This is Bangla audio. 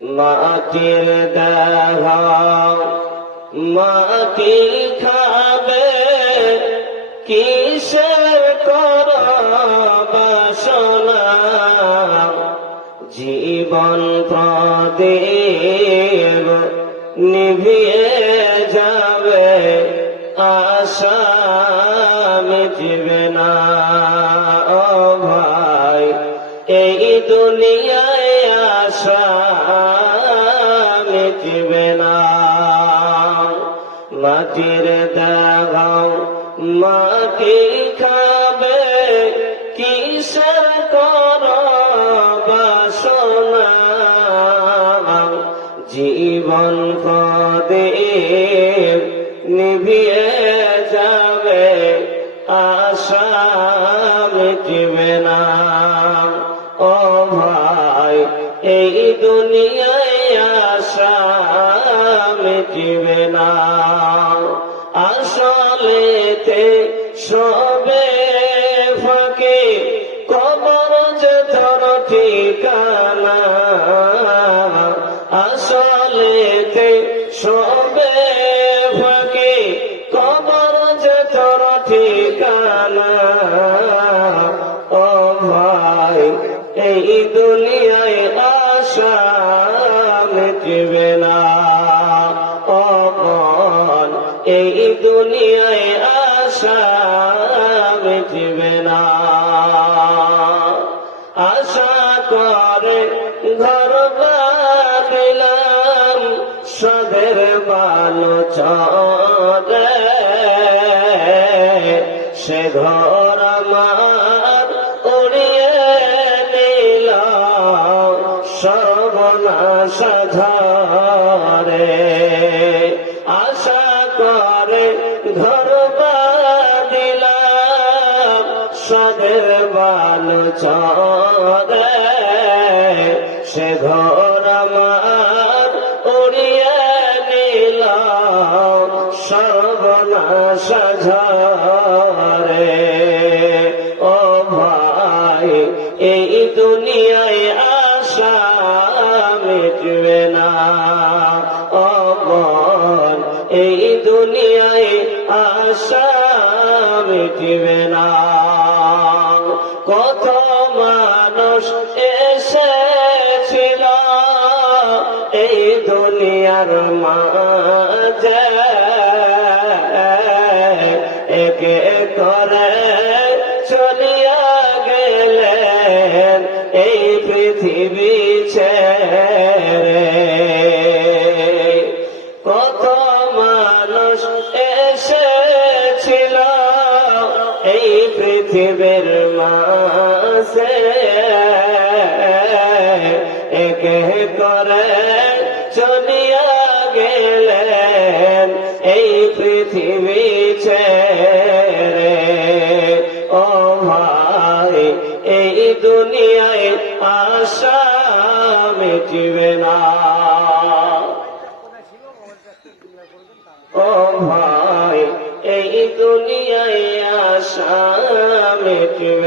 মাটির দেহ মাটি খাবে, কিসের করা বাসনা, জীবন প্রদীপ নিভিয়ে যাবে, আশা মিটবে না। ও ভাই, এই দুনিয়ায় আশা মিটবে না। মাটির দেহ মাটি খাবে, কিসের করা বাসনা, জীবন প্রদীপ নিভিয়ে যাবে, আশা মিটবে না। ও ভাই, এই দুনিয়ায় আশা মিটবে না। আসলেতে সবে ফাঁকে, কবর যে ধর ঠিকানা, আসলেতে সবে ফাঁকে, কবর যে ধর ঠিকানা। ও ভাই, এই দুনিয়ায় আশা মিটবে না। ও মন, এই দুনিয়ায় আশা মিটবে না। আশা করে ঘর বানিলাম, সদের বালো চরে, সে ঘর আমার উড়িয়ে নিল সর্বনাশ ঝরে। আশা করে ঘর বানিলাম, সদের বালো চরে, সে ঘর আমার উড়িয়ে নিল সর্বনাশ ঝরে। ও ভাই, এই দুনিয়ায় আশা মিটবে না। ও মন, এই দুনিয়ায় আশা মিটবে না। কত মানুষ এসেছিল এই দুনিয়ার মাঝে, একে করে চলিয়া গেলেন এই পৃথিবী ছেড়ে। কত মানুষ এসেছিল এই পৃথিবীর মাঝে, একে করে চলিয়া গেলেন এই পৃথিবী ছেড়ে। ও ভাই, এই দুনিয়ায় আশা মিটবে না। ও ভাই, এই দুনিয়ায় আশা মিটবে